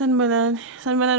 Sanibonani,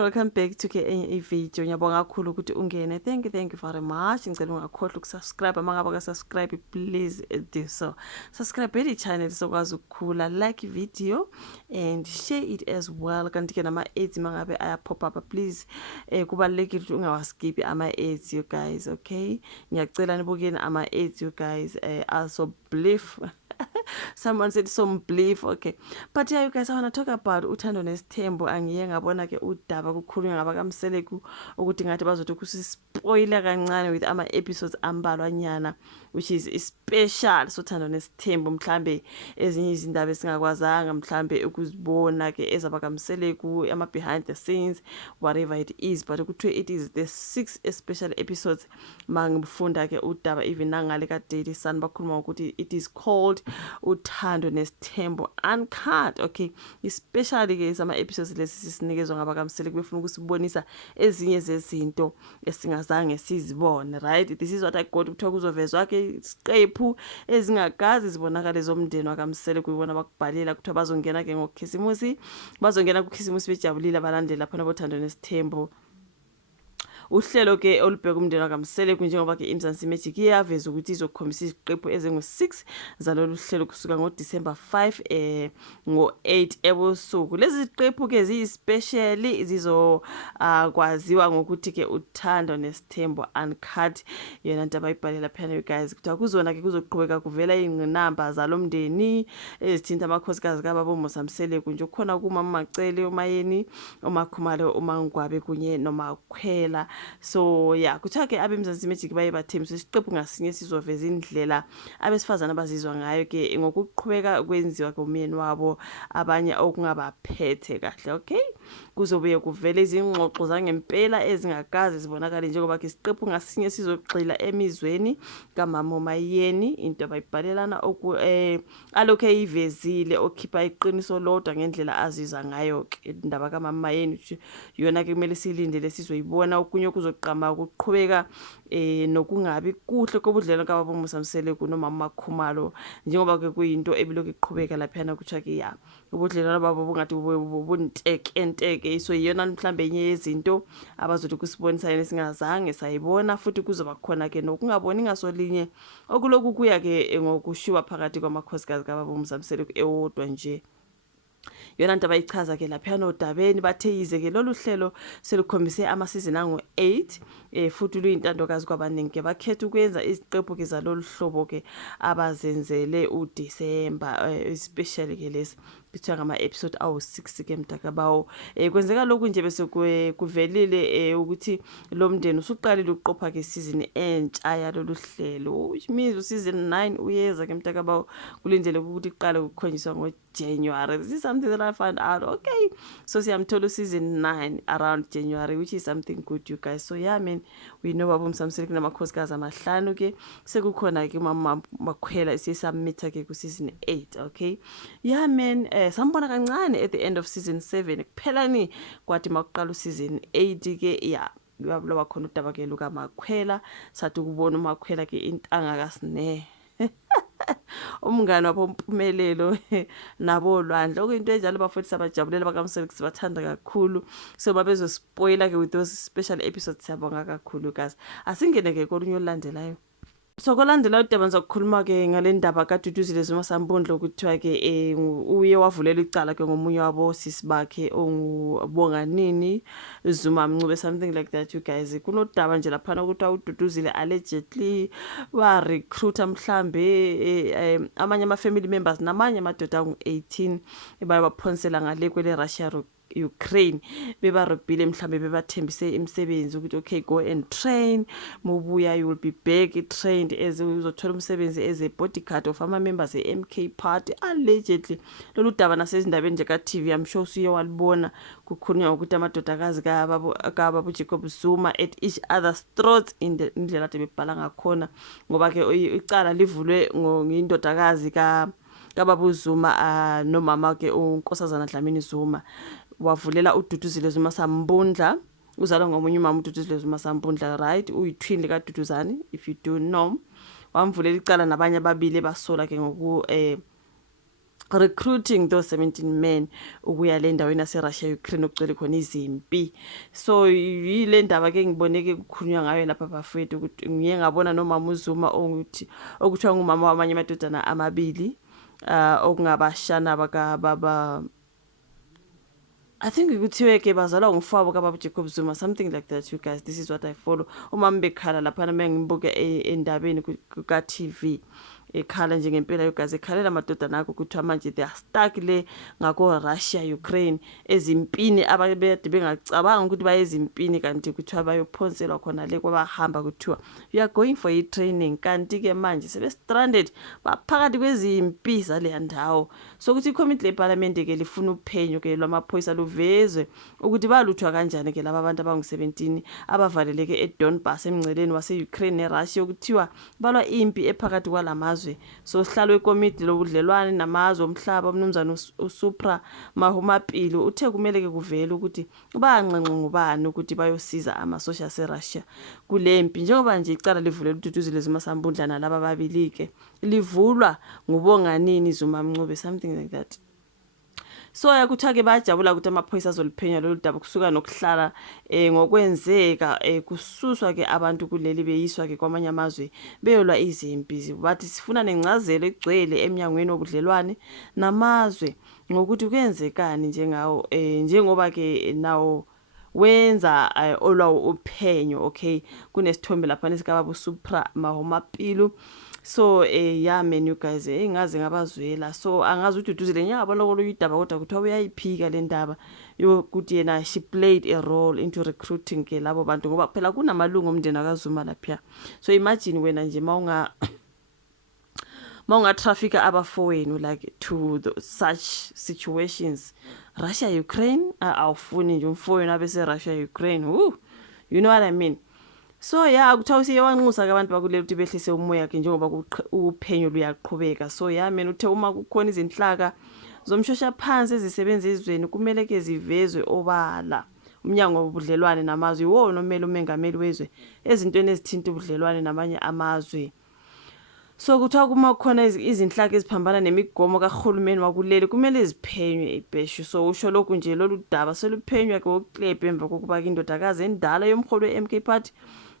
welcome back to a video. Ngiyabonga kakhulu ukuthi ungene. Thank you very much. Ngicela ungakhohlwa ukusubscribe. Mangabe akasubscribe, please do so. Subscribe the channel sokwazi ukukhula, like video and share it as well. Kanti ke nama ads mangabe aya pop up, please kubalekile ukuthi ungawaskip ama ads, you guys, okay? Ngiyacela nibukeni ama ads, you guys. Also believe someone said some belief, okay, but yeah, you guys, I want to talk about uthando nesithembo. Angiye ngabona ke udaba kukhulunywa ngabakamseleku ukuthi ngathi bazothi kusispoiler kancane with ama episodes ambalwanyana, which is special sothando nesithembo. Mhlambe ezinye izindaba esingakwazanga mhlambe ukuzibona ke ezabakamseleku, ama behind the scenes, whatever it is, but kuthiwe it is the 6 special episodes. Mangifunda ke udaba even nangale ka Daily Sun bakhuluma ukuthi it is called uthando nesithembo uncut, okay, especially ke sama episodes lesi sinikezwe ngabakamseleku befuna ukusibonisa ezinye zezinto esingazange sizibone, right? This is what I got ukuthiwa kuzovezwa ke isiqephu ezingakazi zibonakala zomndeni wakamseleku. Ubona bakubhalela kuthiwa bazongena ke ngokhisimusi, bazongena kukhisimusi bejabulile abalandeli lapha nothando nesithembo. Uhlelo ke olubheka umndeni wakamseleku njengoba ke iMzansi Magic iyaveza ukuthi izokhombisa iziqephu ezingu-6 zalolu hlelo kusuka ngoDisemba 5 ngo-8 ebusuku. Lezi ziqephu ke ziyispecial, zizokwaziwa ngokuthi ke uthando nesithembo uncut. Yena nto abayibhalela phela, you guys, kuthiwa kuzona ke kuzoqhubeka kuvela ingqinamba zalomndeni ezithinta amakhosikazi kababa uMsamseleku nje khona kuMama Macele, uMayeni, uMakhumalo, uMangwabe kunye noMakhwela. So yeah, kuthiwa ke abeMzansi Magic baye bathembisa isiqephu ngasinye sizoveza indlela abesifazana abazizwa ngayo ke ngokuqhubeka kwenziwa komyeni wabo, abanye okungabaphethe kahle, okay? Kuzobuye kuvele izingxoxo zangempela ezingakazi zibonakala njengoba ke isiqephu ngasinye sizogxila emizweni kaMama uMayeni, into abayibhalelana alokhe ivezile okhipha iqiniso lodwa ngendlela azizwa ngayo ke indaba kaMama Mayeni. Yona ke kumele silindele sizoyibona. Okunye kuzoqhama ukuqhubeka nokungabi kuhle kobudlelwano kababa uMsamseleku nomama Makhumalo, njengoba ke kuyinto ebilokhu iqhubeka lapha kuthiwa ke ya ubudlelwano babo bungathi bunteke. So yona mhlambe enye yezinto abazothi kusibonisa yena singazange sayibona, futhi kuzoba khona ke nokungaboni ngasolinye okuloku kuya ke ngokushiwa phakathi kwamakhosikazi kababa uMsamseleku ewodwa nje. Yona nto abayichaza ke lapha nodabeni bathe yize ke lolu hlelo selukhombise ama-season angu-8 futhi luyintandokazi kwabaningi ke bakhetha ukwenza iziqephu ke zalolu hlobo ke abazenzele uDisemba, especially ke lesi kuthiwa ngama-episode awu-6 ke mntakabawo. Kwenzeka lokhu nje bese kuvelile ukuthi lo mndeni usuqalile ukuqopha ke season entsha yalolu hlelo, which means useason 9 uyeza ke mntakabawo, kulindele ukuthi iqale ukukhonjiswa ngoJanuary. This is something that I found out, okay, so siyamthola season 9 around January, which is something good, you guys. So yeah man, we know baba uMsamseleku namakhosikazi amahlanu ke sekukhona ke uMama Makhwela isesubmit ke ku season 8, okay. Yeah man, sambona kancane at the end of season 7 kuphelani kwathi makuqala season 8 ke ya loba khona udaba ke luka Makhwela, sathi ukubona uMakhwela ke intanga kasine umngane wabo Mpumelelo nabo Lwandle, okuyinto enjalo bafuthi sabajabulela bakamseleku sibathanda kakhulu. So babezo spoiler ke with those special episodes. Siyabonga kakhulu guys. Asingene ke kolunye olandelayo. So kolandela udaba ngizokukhuluma ke ngale ndaba kaDuduzile Zuma Sambundlo ukuthiwa ke uye wavulela icala ke ngomunye wabo sisi bakhe ongubonganini Zuma Mncube, something like that, you guys. Kunodaba nje lapha ukuthi uDuduzile allegedly wa recruiter mhlambe amanye ama family members namanye amadoda angu-18 baphonsela ngale kwele Russia Ukraine, bebarobhile mhlambe bebathembise imisebenzi ukuthi okay, go and train, mobuya you will be back trained as uzothola umsebenzi as a bodyguard of ama members eMK party. Allegedly lolu daba nasezindabeni nje ka TV, I'm sure usuye walibona kukhulunywa ukuthi amadodakazi kababa uJacob Zuma at each other's throats indlela ade bebhala ngakhona, ngoba ke icala livulwe ngindodakazi kababa uZuma nomama ke uNkosazana Dlamini Zuma. Wavulela uDuduzile Zuma Sambundla, uzalwa ngomunye umama uDuduzile Zuma Sambundla, right, uyitwin lika Duduzane if you do know. Wamvulela icala nabanye ababili basola ke ngoku recruiting those 17 men ukuya le ndaweni yaseRussia Ukraine okugcwele khona izimpi. So yile ndaba ke ngiboneke kukhulunywa ngayo lapha bafethu ukuthi ngiye ngabona nomama uZuma okuthiwa ngumama wamanye amadodana amabili okungabashana baba I think kuthiwe ke bazalwa ngumfowabo kaBaba Jacob Zuma, something like that. You guys, this is what I follow. Umama bekhala lapha mengimbuke endabeni ka TV. Ekhala nje ngempela you guys, ekhalela amadodana akho kuthiwa manje they are stuck le ngako Russia Ukraine ezimpini ababede bengacabanga ukuthi baye ezimpini kanti kuthiwa bayophonselwa khona le kwabahamba kuthiwa you are going for a training kanti ke manje sebe stranded baphakathi kwezimpi zale ndawo. So kuthi iCommittee leParliament ke lifuna uphenyo ke lwamaphoyisa luvezwe ukuthi baluthwa kanjani ke laba abantu abangu-17 abavaleleke eDonbas emngceleni wase-Ukraine neRussia ukuthiwa balwa impi ephakathi kwalamazwe. So sihlalo wekomiti lobudlelwane namazwe omhlaba umnumzana uSupra Mahumapili uthe kumele ke kuvele ukuthi banqenqe ngubani ukuthi bayosiza amasosha aseRussia kulempi njengoba nje icala livulelwe uDuduzile Zuma Sambundla nalaba babili ke livulwa ngubonganini Zuma Mncube, something like that. So yakuthiwa ke bajabula ukuthi amaphoyisa azoliphenya lolu daba kusuka nokuhlala ngokwenzeka kususwa ke abantu kuleli beyiswa ke kwamanye amazwe beyolwa izimpi. Bathi sifuna nencazelo egcwele eminyangweni wobudlelwane namazwe ngokuthi kwenzekani njengawo njengoba ke nawo wenza olwawo uphenyo. Okay, kunesithombe lapha nesikababa uSupra Mahumapili. So yeah man you guys engaze ngabazwela. So angazi uDuduzile nyabona koluyidaba kodwa kuthiwa uyayiphika le ndaba yokuthi yena she played a role into recruiting ke labo bantu ngoba phela kunamalungu omndeni akaZuma lapha. So imagine wena nje mawunga trafficka abafowenu like to such situations. Russia Ukraine awufuni nje umfowenu abese Russia Ukraine. You know what I mean? So yeah kuthiwa usiyawanxusa ke abantu bakuleli ukuthi behlise umoya ke njengoba uphenyo luyaqhubeka. So yeah mina uthe uma kukhona izinhlaka zomshosha phansi ezisebenza ezweni kumele ke zivezwe obala. Umnyango wobudlelwane namazwe wona omele umengameli wezwe ezintweni ezithinta ubudlelwane namanye amazwe. So kuthiwa kuma khona izinhlaka eziphambana nemigomo kahulumeni wakuleli kumele ziphenywe ibheshu. So usho lokhu nje lolu daba seluphenywa ke wokuklebhe emva kokuba indodakazi endala yomholi weMK Party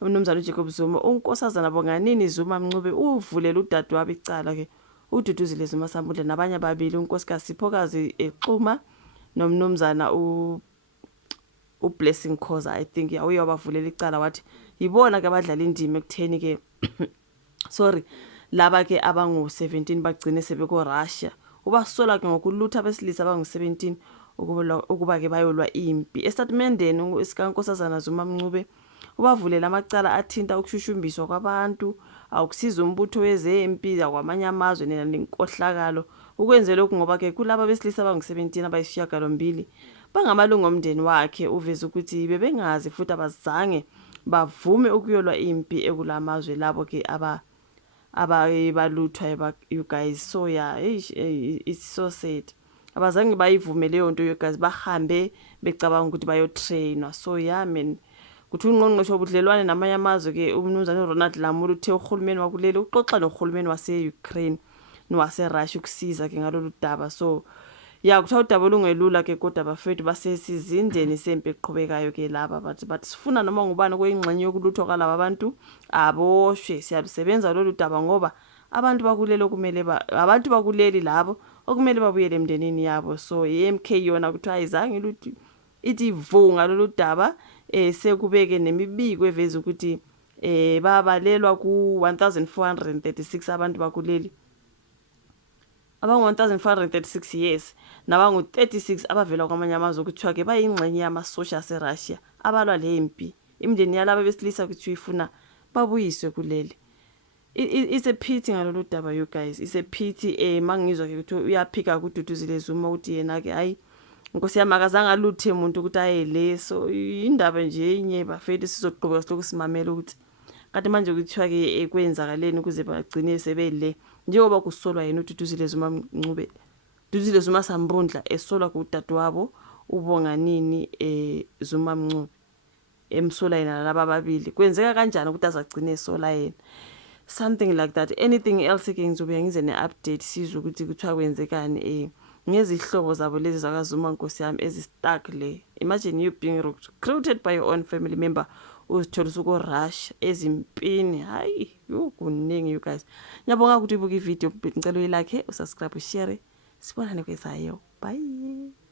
umnumzana uJacob Zuma unkosazana Bonganini Zuma Mncube uvulela udadewabo icala ke uDuduzile Zuma Sambundla nabanye ababili unkosikazi Siphokazi Xuma nomnumzana uBlessing Khoza. I think uyabavulela icala wathi yibona ke abadlala indima ekutheni ke sorry laba ke abangu-17 bagcine sebeko Russia. Ubasola ke ngokulutha abesilisa abangu-17 ukuba ke bayolwa impi. Estatementeni isikankosazana Zuma Mncube ubavulela amacala athinta ukushushumbiswa kwabantu akusiza umbutho wezempi kwamanye amazwe nenkohlakalo. Ukwenze lokhu ngoba ke kulaba besilisa abangu-17 abayisishiyagalombili bangamalungu omndeni wakhe uveza ukuthi bebengazi futhi abazange bavume ukuyolwa impi ekulamazwe labo ke abaluthwa you guys. So yeah it's so sad abazange bayivume leyo nto you guys bahambe becabanga ukuthi bayotrainwa. So yeah man kuthi ungqongqoshe wobudlelwane namanye amazwe ke umnumzana Ronald Lamola uthe uhulumeni wakuleli uxoxa nohulumeni wase-Ukraine nowaseRussia ukusiza ke ngalolu daba. So yeah kuthiwa udaba lungelula ke kodwa bafethu basesizindeni sempi eqhubekayo ke laba bathi sifuna noma ngubani kweyingxenye yokuluthwa kwalaba abantu aboshwe. Siyalusebenza lolu daba ngoba abantu bakuleli kumele abantu bakuleli labo okumele babuyele emndenini yabo. So iMK yona kuthiwa ayizange luthi ithi vunga lolu daba sekubeke nemibiko eveza ukuthi babalelwa ku 1436 abantu bakuleli abangu-1436 years nabangu-36 abavela kwamanye amazwe ukuthiwa ke bayingxenye yamasosha aseRussia abalwa le mpi. Imindeni yalabo besilisa kuthiwa ifuna babuyiswe kuleli. It's a pity ngalolu daba you guys, it's a pity. Mangizwa ke ukuthi uyaphika kuDuduzile Zuma ukuthi yena ke hayi Nkosi yami akazange aluthe umuntu ukuthi ayele. So indaba nje enye bafethu sizoqhubeka siloku simamela ukuthi kanti manje kuthiwa ke kwenzakaleni ukuze bagcine sebele njengoba kusolwa yena uDuduzile Zuma Mncube Duduzile Zuma Sambundla esolwa kudadewabo uBonganini Zuma Mncube emsola yena laba babili. Kwenzeka kanjani ukuthi azagcine esola yena? something like that. Anything else ke ngizobe ngize ne-update sizwe ukuthi kuthiwa kwenzekani ngezihlobo zabo lezi zakazuma nkosi yami ezi-stuck le. Imagine you being recruited by your own family member uzithola usuko-rush ezimpini. Hayi, kuningi you guys. Ngiyabonga ukuthi ubuka ivideo, ngicela uyilike, usubscribe, ushare. Sibonane kwezayo. Bye.